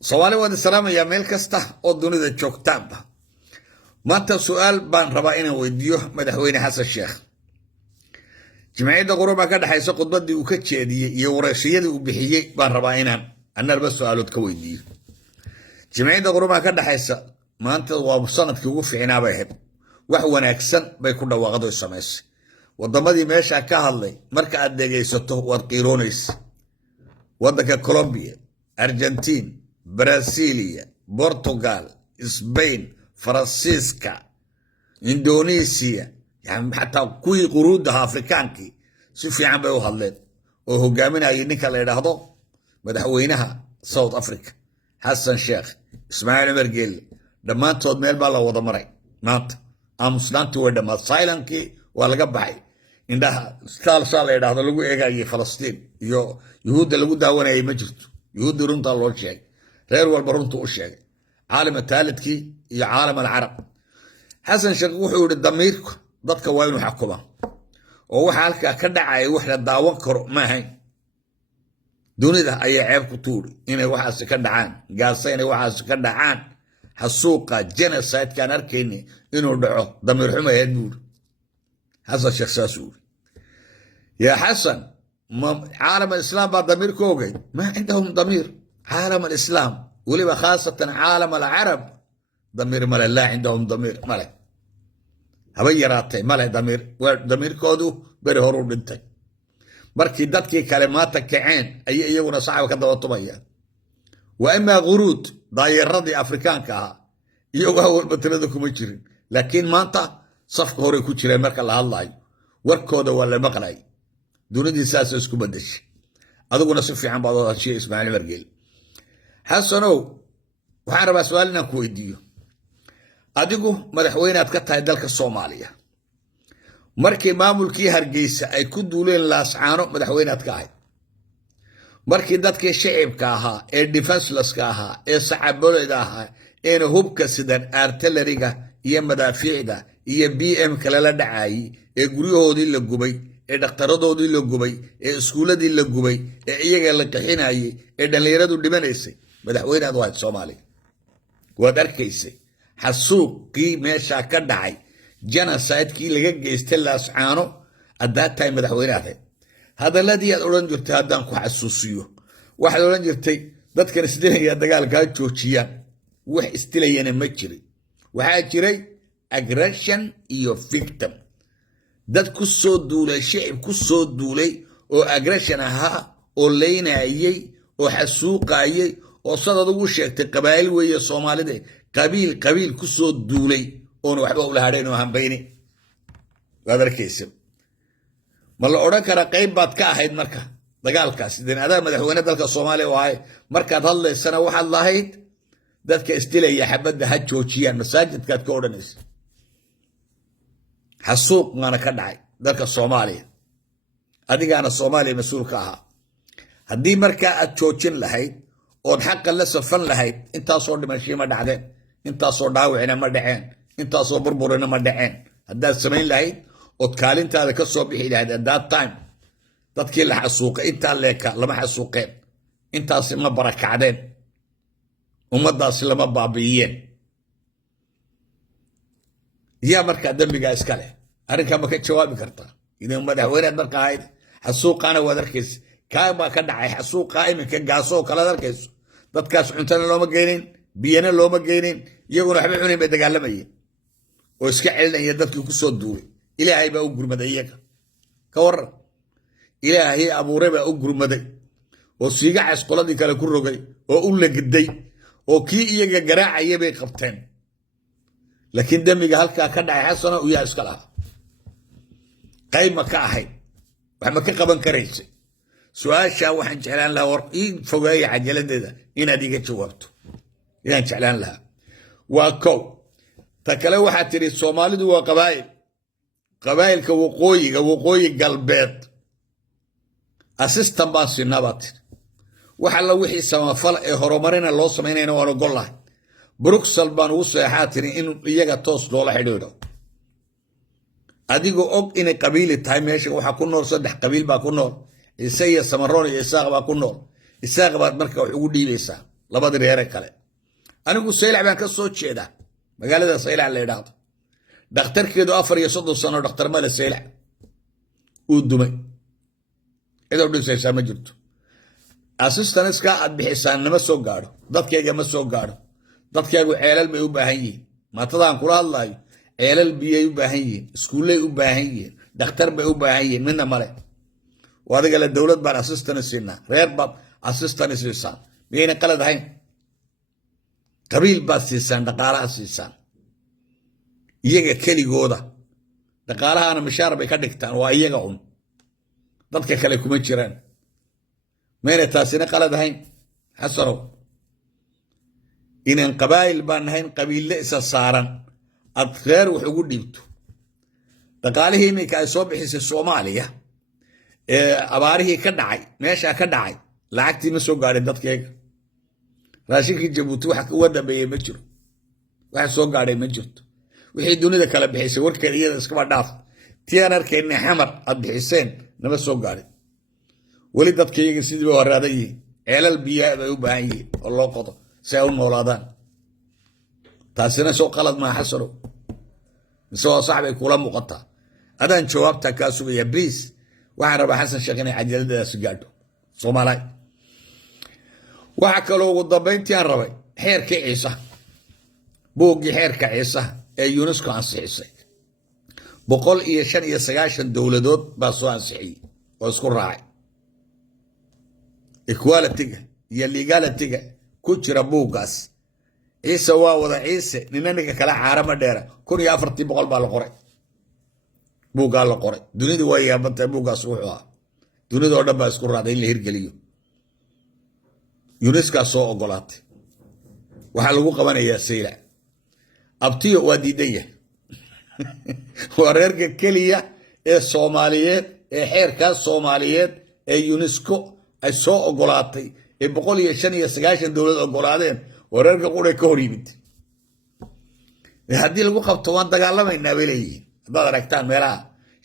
Soomaali wada salaamaya meel kasta oo dunida joogtaanba. Maanta su'aal baan rabaa inaan weydiiyo madaxweyne Xasan Sheekh. Jimciyadda Quruumaha ka dhaxaysa khudbadii uu ka jeediyay iyo warayshiyadii uu bixiyay baan rabaa inaan anarba su'aalood ka weydiiyo. Jimciyadda Quruumaha ka dhaxaysa maanta waa sanadkii ugu fiicnaa bay ahayd. Wax wanaagsan bay ku dhawaaqdo samaysay. Wadamadii meesha ka hadlay marka aad dhegaysato waad qiiroonaysaa. Wadanka Colombia, Argentina, Brasilia, Portugal, Spain, Faransiiska, Indonesia, yani xataa kuwii quruudaha Afrikaankii si fiican bay u hadleen oo hogaaminayay ninka la yidhaahdo madaxweynaha South Africa Xasan Sheekh Ismaaciil Umar Geelle dhammaantood meel baa la wada maray maanta aamusnaantii way dhammaad silenkii waa laga baxay indhaha saa la yidhaahdo lagu eegayay Falastiin iyo yuhuudda lagu daawanayay ma jirto yuhuuddi runtaa loo sheegay reer walba runtuu u sheegay caalama taaladkii iyo caalam alcarab Xasan Sheekh wuxuu yidhi damiirku dadka waa inuu xakumaa oo waxa halkaa ka dhacaya wax la daawan karo ma ahayn dunida ayaa ceeb ku tuuri inay waxaasi ka dhacaan gaasa inay waxaasi ka dhacaan xasuuqa genocide-kaan arkayni inuu dhaco damiir xumo ahayd buu yidhi Xasan Sheekh saasuu yidhi yaa xasan caalam alislaam baa damiir ka ogay ma cindahum damiir caalam alislaam weliba khaasatan caalam alcarab ضمير ماله لا عندهم ضمير ماله هبي يراتي ماله ضمير كودو بري هرور بنتي مركي دتكي كلماتك كعين اي يغنا صعب كذا وطبيا واما غرود داير رضي افريكان كها يوغا اول بتردكم يجرين لكن ما انت صف هوري كجيرين marka la hadlayo warkooda waa la maqlay dunidii saas isku badashay aduguna si fiican baad wada shii Ismaaciil Umar Geelle Xasanow waxaan rabaa su'aal inaan ku weydiiyo adigu madaxweynaad ka tahay dalka Soomaaliya markii maamulkii Hargeysa ay ku duuleen laascaano madaxweynaad ka ahay markii dadkii shacabka ahaa ee defenseless-ka ahaa ee saxaabolada ahaa ee hubka sidan artillery-ga iyo madaafiicda iyo BM kala la dhacay ee guryahoodii la gubay ee dhaqtaradoodii la gubay ee iskuuladii la gubay ee iyaga la qixinayay ee dhalinyaradu dhimanaysay madaxweynaad waa Soomaaliya waad arkaysay xasuuqii meesha ka dhacay genocide-kii laga geystay laascaano addaatay madaxweynaha hadaladii aad oran jirtay haddaan ku xasuusiyo waxaad oran jirtay dadkan isdilaya dagaalka joojiyaan wax istilayana ma jirin waxaa jiray aggression iyo victim dad ku soo duulay shicib ku soo duulay oo aggression ahaa oo leynayay oo xasuuqayay oo sadad ugu sheegtay qabaayil weeye Soomaalida qabiil ku soo duulay oo waxba u lahaadeen oo hanbayni waad arkaysa ma la oran kara qayb baad ka ahayd marka dagaalkaas idin adaa madaxweyne dalka Soomaaliya oo ay markaad hadlaysana waxaad lahayd dadka istilaya xabadda ha joojiyaan masaajidkaad ka oranaysa xasuuq maana ka dhacay dalka Soomaaliya adigaana Soomaaliya mas'uul ka ahaa haddii marka aad joojin lahayd ood xaqan la safan lahayd intaasoo dhimashay ma dhacdeen intaasoo dhaawacina ma dhaceen intaasoo burburina ma dhaceen haddaad samayn lahayd ood kaalintaada ka soo bixi lahayd at that time dadkii la xasuuqay intaa leeka lama xasuuqeen intaasi ma barakacdeen ummadaasi lama baabi'iyeen yaa markaa dambigaa iska leh arrinkaa ma ka jawaabi kartaa idan madaxweynead marka ahayd xasuuqaana waad arkaysa kaa baa ka dhacay xasuuqa iminka gaasoo kala arkayso dadkaas cuntana looma geynin biyana looma geynin iyaguna waxba cunin bay dagaalamayeen oo iska celinaya dadkii ku soo duulay ilaahay baa u gurmaday iyaga ka waran ilaahay abuuray baa u gurmaday oo siigacaas qoladii kale ku rogay oo u legday oo kii iyaga garaacaya bay qabteen laakiin damiga halkaa ka dhacay xasano u yaa iska lahaa qayma ka ahayd wax ma ka qaban karaysay سؤال waxaan jeclaan lahaa war ii fogeeyo cajaladeeda inaad iga jawaabto inaan jeclaan lahaa waa kow ta kale waxaa tiri Soomaalidu waa qabaa'ilka waqooyi galbeed assistant baan sinabat waxa la wixii samafal ee horumarina loo sameynayna waan ogol lahay Bruxelles baan ugu seexaa tiri in iyaga toos loola xidhiidho adigoo og inay qabiil tahay meesha waxa ku nool saddex qabiil baa ku nool إسايا سمرون إساق باكو نور إساق بات مركا وحقو ديبيسا labadii reere kale anigu saylac baan ka soo jeedaa magaalada saylac la yidhaahdo dhakhtarkeedu 34 sano dhakhtar male saylac uu dumay cidoo dhisaysaa ma jirto assistance-ka aad bixisaan nama soo gaadho dadkayga ma soo gaadho dadkaygu ceelal bay u baahan yihiin maatadaan kula hadlaayo ceelal biyay u baahan yihiin iskuullay u baahan yihiin dhakhtar bay u baahan yihiin midna male adiga la dowlad baan assistance siinaa reer baad assistance siisaan miyayna qalad ahayn qabiil baad siisaan dhaqaalaha siisaan iyaga keligooda dhaqaalahana mishaar bay ka dhigtaan waa iyaga un dadka kale kuma jiraan mayna taasina qalad ahayn xasanow inaan qabaa'il baan nahayn qabiille isa saaran ad reer wax ugu dhiibto dhaqaalihii iminka ay soo bixisay soomaaliya ee abaarihii ka dhacay meeshaa ka dhacay lacagtii ma soo gaadhin dadkayga raashinkii jabuuti wax uga dambeeyey ma jiro wax soo gaadhay ma jirto wixii dunida kala bixisay warkeeda iyada iskaba dhaaf tiyaan arkayna xamar aad bixiseen nama soo gaadhin weli dadkayga sidii bay waraadan yihiin ceelal biyaa bay u baahan yihiin oo loo qodo si ay u noolaadaan taasina soo qalad maa xasanow mise waa sax bay kula muuqataa adaan jawaabtaa kaa sugaya please waxaan rabaa xasan sheekh inay cajaladaasi gaadho soomaaliya waxa kaloo ugu dambayntii aan rabay xeerkii ciise buuggii xeerka ciise ee unesco ansixisay 195 dowladood baa soo ansixiyey oo isku raacay equality-ga iyo legality-ga ku jira buuggaas ciise waa wada ciise ninaniga kala caarama dheera 1400 baa la qoray buuggaa la qoray dunida waa yaabantahay buuggaas wuxuu ahaa dunida oo dhan baa isku raacday in la hirgeliyo unesco soo ogolaatay waxaa lagu qabanayaa saylac abtiyo waa diidan yahay waa reerka keliya ee soomaaliyeed ee xeerkaas soomaaliyeed ee unesco ay soo ogolaatay ee 195 dowlad ogolaadeen waa reerka quray ka hor yimid haddii lagu qabto waan dagaalamaynaa bay leeyihiin haddaad aragtaan meelaha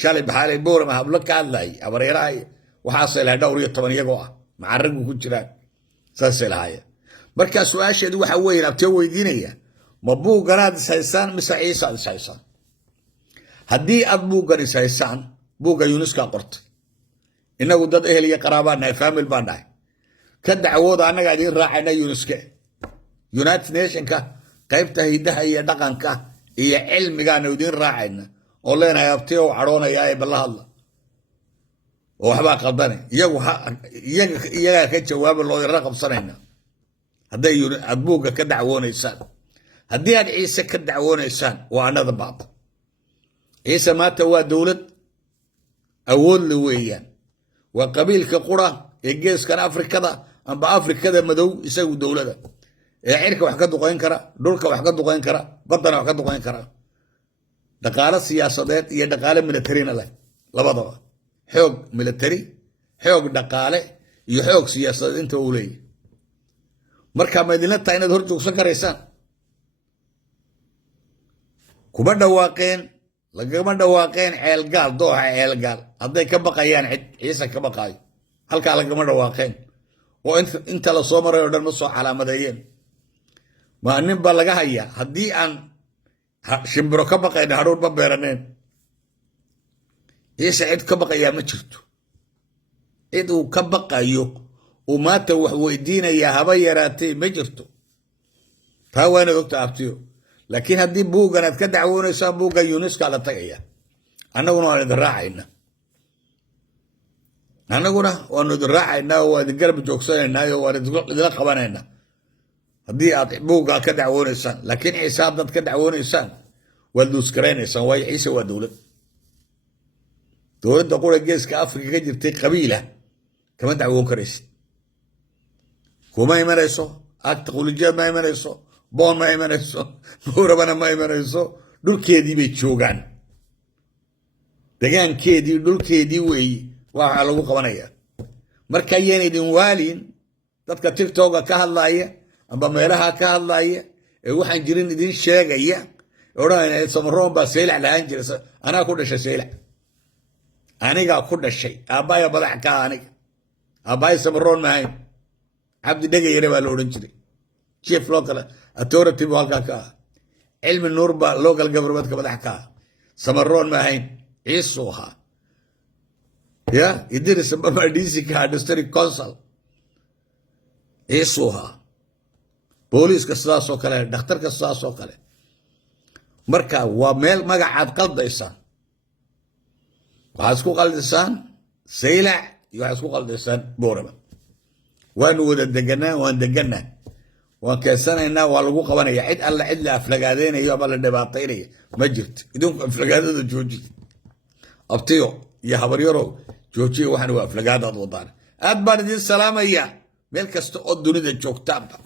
shalay baxaalay boorama hablo ka hadlayay abareeraha waxaasay lahay 12 iyagoo ah macaragu ku jiraan saasay lahaayeen markaa su-aasheedu waxa weeye abtee weydiinaya ma buugganaad is haysaan mise ciise aad is haysaan haddii aad buuggan is haysaan buugga unesco qortay inagu dad ehel iyo qaraabaan nahay famil baan nahay ka dacwooda annaga idiin raacayna unesco united nationka qaybta hidaha iyo dhaqanka iyo cilmigaana idiin raacayna oo leenahay abtee oo cadhoonaya ee balla hadla oo waxbaa qaldane iyagaa ka jawaaba loo yara qabsanayna hadday aad buugga ka dacwoonaysaan haddii aad ciise ka dacwoonaysaan waa another baab ciise maanta waa dowlad awood le weeyaan waa qabiilka qura ee geeskan afrikada amba afrikada madow isagu dowlada ee cirka wax ka duqayn kara dhulka wax ka duqayn kara baddana wax ka duqayn kara dhaqaale siyaasadeed iyo dhaqaale militarina leh labadaba xoog military xoog dhaqaale iyo xoog siyaasadeed inta uu leeyahay markaa ma idinla tahay inaad hor joogsan karaysaan kuma dhawaaqeen lagama dhawaaqeen ceelgaal dooxa ceelgaal hadday ka baqayaan cid ciise ka baqaayo halkaa lagama dhawaaqeen oo inta la soo maray oo dhan ma soo calaamadeeyeen ma nin baa laga hayaa haddii aan shimbiro ka baqayna hadhuur ma beeraneen ciise cid ka baqayaa ma jirto cid uu ka baqayo uu maanta wax weydiinayaa haba yaraatee ma jirto taa waa inaad ogta abtiyo laakiin haddii buuggan aad ka dacwoonaysaan buugga unesco la tagaya annaguna waan idin raacayna annaguna waanu idin raacaynaa oo waan idin garab joogsanaynaa oo waan idinla qabanaynaa haddii aad buuggaa ka dacwoonaysaan laakiin ciise haddaad ka dacwoonaysaan waad luuskaraysaan waayo ciise waa dowlad dowladda qura geeska afrika ka jirtay qabiila kama dacwoon karaysid kuma imanayso agta qulijeed ma imanayso boon ma imanayso nuurabana ma imanayso dhulkeedii bay joogaan degaankeedii dhulkeedii weeye waxaa lagu qabanayaa marka ayaan idin waalin dadka tiktoka ka hadlaya amba meelaha ka hadlaya ee waxaan jirin idin sheegaya odhanayna samaroon baa saylac lahaan jira anaa ku dhashay saylac anigaa ku dhashay aabbaaya badax kaa aniga aabbahay samaroon maahayn cabdi dhegayare baa la odhan jiray chief local authority buu halkaa ka ah cilmi nuur baa local governmentka madax ka ah samaroon ma ahayn ciisuu ahaa ya idris baba dc ka ahaa district council ciisuu ahaa booliiska sidaasoo kale dhakhtarka sidaasoo kale marka waa meel magacaad qaldaysaan waxaad isku qaldaysaan saylac iyo waxaad isku qaldaysaan boorama waanu wada deganaa waan deganaa waan keensanaynaa waa lagu qabanaya cid alla cid la aflagaadeynayo ama la dhibaataynaya ma jirto idinku aflagaadada joojiya abtiyo iyo habaryarow joojiya waxaan waa aflagaadaad wadaan aad baan idiin salaamaya meel kasta oo dunida joogtaanba